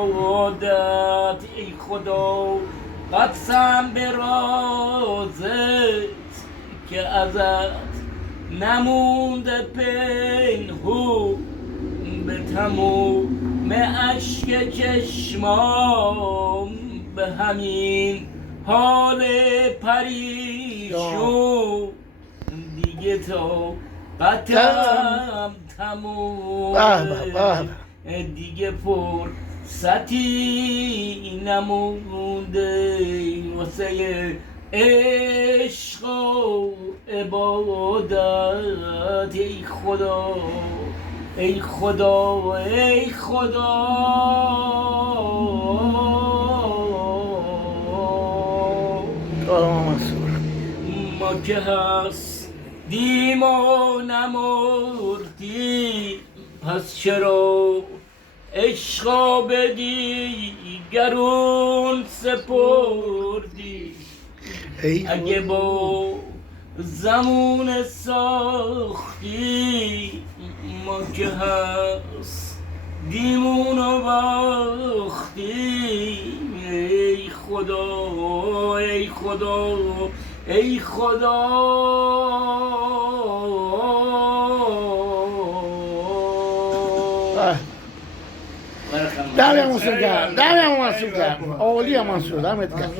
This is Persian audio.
عادت ای خدا قسم به رازت که ازت نمونده پنهون به تموم اشک چشمام به همین حال پریشون دیگه تا قطعم تمومه دیگه فرصتی نمونده واسه عشق و عبادت ای خدا ای خدا ای خدا ما که هستیم و نمردیم پس چرا عشقا به دیگرون سپردی اگه با زمون ساختی ما که هستیم اونو باختیم ای خدا ای خدا ای خدا دم منصور گرم عالی منصور دمت گرم